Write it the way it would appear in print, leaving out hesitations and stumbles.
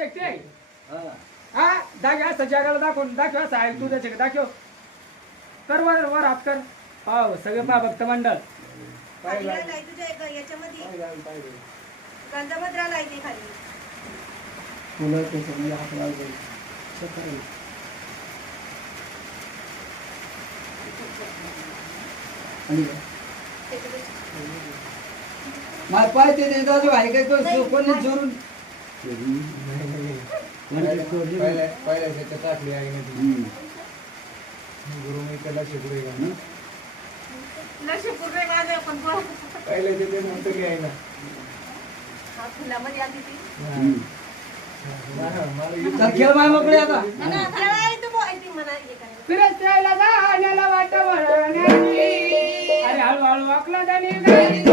शकते हा दाखव असं जगाला दाखवून दाखव असं आहे तू त्याचे दाखव कर वर वर हात कर हो सगळे पहा भक्त मंडळ मला पाहिजे ते दादू आहे काय कोणी जोरून पहिल्या टाकली आहे ना ती गुरु मी त्याला शिकले का पहिले ते म्हणतो की आहे ना खेळ माय मोकळे आता फिरत जायला जाण्याला वाट वळण्याची अरे हळूहळू वाकलं जाणे